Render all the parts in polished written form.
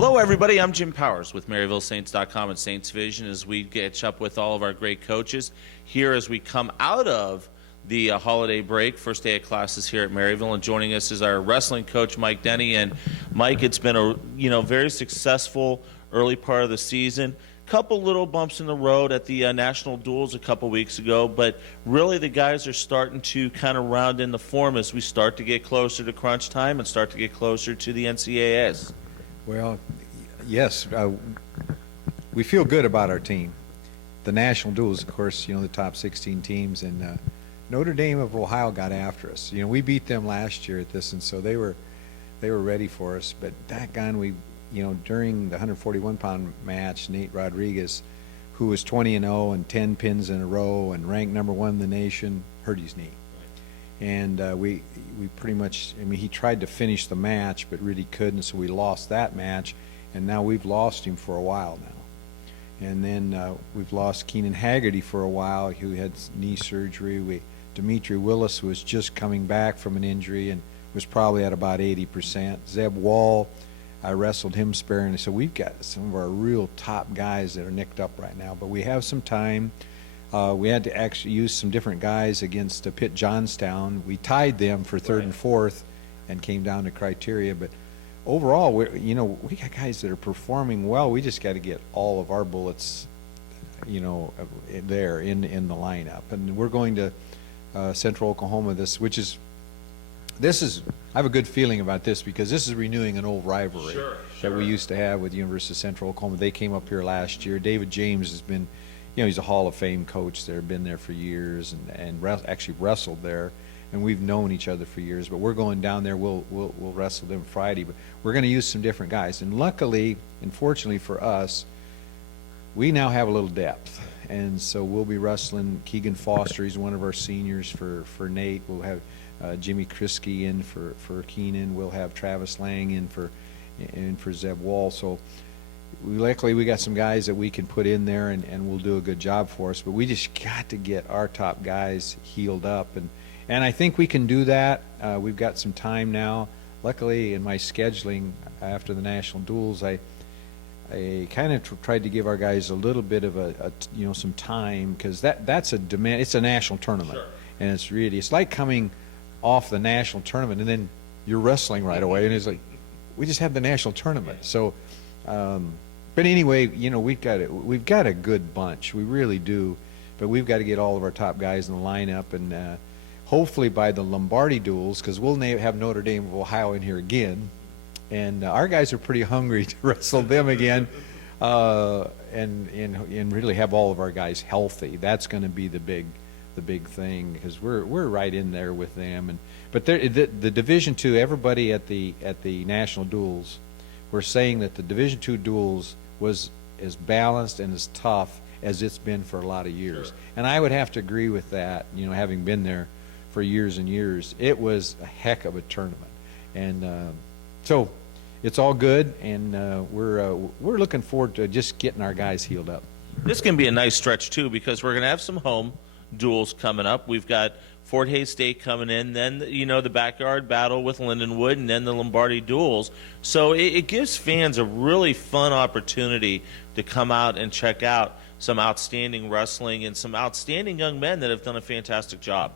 Hello, everybody. I'm Jim Powers with MaryvilleSaints.com and Saints Vision as we catch up with all of our great coaches here as we come out of the holiday break. First day of classes here at Maryville, and joining us is our wrestling coach, Mike Denney. And Mike, it's been a very successful early part of the season. Couple little bumps in the road at the national duels a couple weeks ago, but really the guys are starting to kind of round in the form as we start to get closer to crunch time and start to get closer to the NCAAs. Well, yes, we feel good about our team. The national duels, of course, the top 16 teams, and Notre Dame of Ohio got after us. We beat them last year at this, and so they were ready for us. But daggone, during the 141-pound match, Nate Rodriguez, who was 20-0 and 10 pins in a row and ranked #1 in the nation, hurt his knee. And we pretty much, he tried to finish the match but really couldn't, so we lost that match, and now we've lost him for a while now. And then we've lost Keenan Haggerty for a while, who had knee surgery. Dimitri Willis was just coming back from an injury and was probably at about 80%. Zeb Wall, I wrestled him sparingly. So we've got some of our real top guys that are nicked up right now, but we have some time. We had to actually use some different guys against Pitt Johnstown. We tied them for third and fourth and came down to criteria. But overall, we got guys that are performing well. We just got to get all of our bullets, there in the lineup. And we're going to Central Oklahoma I have a good feeling about this because this is renewing an old rivalry that we used to have with the University of Central Oklahoma. They came up here last year. David James has been, he's a Hall of Fame coach there, been there for years and actually wrestled there. And we've known each other for years. But we're going down there. We'll wrestle them Friday. But we're going to use some different guys. And luckily, and fortunately for us, we now have a little depth. And so we'll be wrestling Keegan Foster. He's one of our seniors for Nate. We'll have Jimmy Kriske in for Keenan. We'll have Travis Lang in for Zeb Wall. So luckily we got some guys that we can put in there and will do a good job for us. But we just got to get our top guys healed up. And I think we can do that. We've got some time now. Luckily in my scheduling after the national duels, I kind of tried to give our guys a little bit of some time, because that's a demand. It's a national tournament, and it's like coming off the national tournament and then you're wrestling right away, and it's like we just had the national tournament. So, but anyway, we've got a good bunch. We really do, but we've got to get all of our top guys in the lineup, and hopefully by the Lombardi Duels, because we'll have Notre Dame of Ohio in here again. And our guys are pretty hungry to wrestle them again, and really have all of our guys healthy. That's going to be the big thing, because we're right in there with them. But the Division II, everybody at the national duels, were saying that the Division II duels was as balanced and as tough as it's been for a lot of years. And I would have to agree with that. Having been there for years and years, it was a heck of a tournament, and so. It's all good, and we're looking forward to just getting our guys healed up. This can be a nice stretch, too, because we're going to have some home duels coming up. We've got Fort Hays State coming in, then, the backyard battle with Lindenwood, and then the Lombardi Duels. So it gives fans a really fun opportunity to come out and check out some outstanding wrestling and some outstanding young men that have done a fantastic job.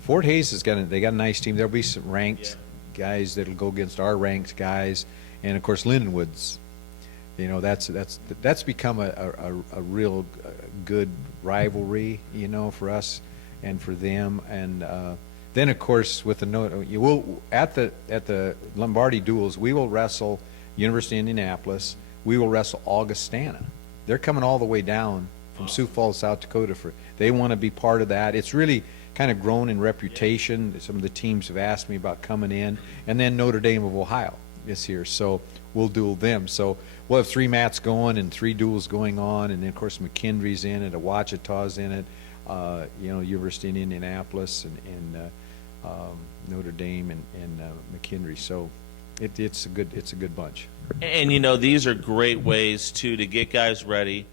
Fort Hays got a nice team. There'll be some ranked guys that'll go against our ranked guys, and of course Lindenwood's, that's become a real good rivalry, for us and for them. And then of course with at the Lombardi Duels, we will wrestle University of Indianapolis. We will wrestle Augustana. They're coming all the way down from Sioux Falls, South Dakota. They want to be part of that. It's really kind of grown in reputation. Some of the teams have asked me about coming in, and then Notre Dame of Ohio is here, so we'll duel them. So we'll have 3 mats going and 3 duels going on, and then of course McKendree's in it, Ouachita's in it, University of Indianapolis and Notre Dame and McKendree. So it's a good bunch. And these are great ways to get guys ready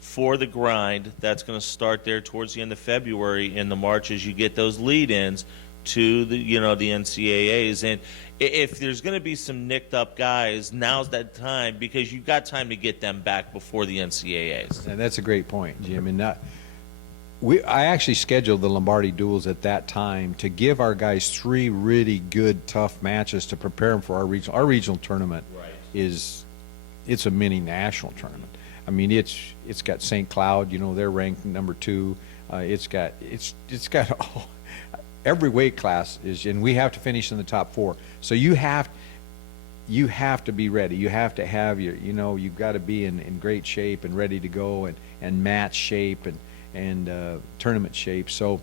for the grind that's going to start there towards the end of February in the March, as you get those lead-ins to the the NCAAs. And if there's going to be some nicked up guys, now's that time, because you've got time to get them back before the NCAAs. And that's a great point, Jim. And I actually scheduled the Lombardi Duels at that time to give our guys 3 really good, tough matches to prepare them for our regional. Our regional tournament it's a mini national tournament. I mean, it's got St. Cloud. They're ranked number 2. It's got every weight class is, and we have to finish in the top 4. So you have to be ready. You have to have you've got to be in great shape and ready to go and match shape and tournament shape. So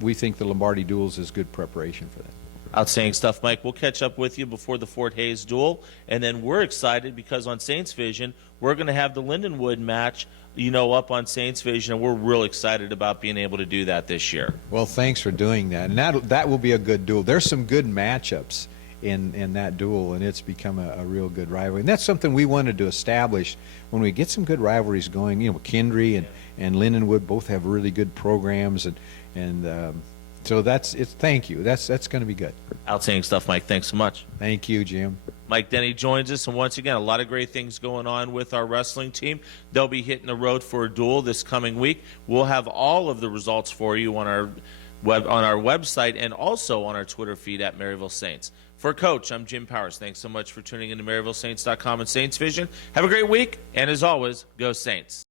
we think the Lombardi Duels is good preparation for that. Outstanding stuff, Mike. We'll catch up with you before the Fort Hays duel, and then we're excited because on Saints Vision we're going to have the Lindenwood match up on Saints Vision, and we're real excited about being able to do that this year. Well, thanks for doing that, and that will be a good duel. There's some good matchups in that duel, and it's become a real good rivalry. And that's something we wanted to establish when we get some good rivalries going. McKendree and Lindenwood both have really good programs, and so thank you. That's going to be good. Outstanding stuff, Mike. Thanks so much. Thank you, Jim. Mike Denney joins us, and once again, a lot of great things going on with our wrestling team. They'll be hitting the road for a duel this coming week. We'll have all of the results for you on our website and also on our Twitter feed at Maryville Saints. For Coach, I'm Jim Powers. Thanks so much for tuning in to MaryvilleSaints.com and Saints Vision. Have a great week, and as always, go Saints.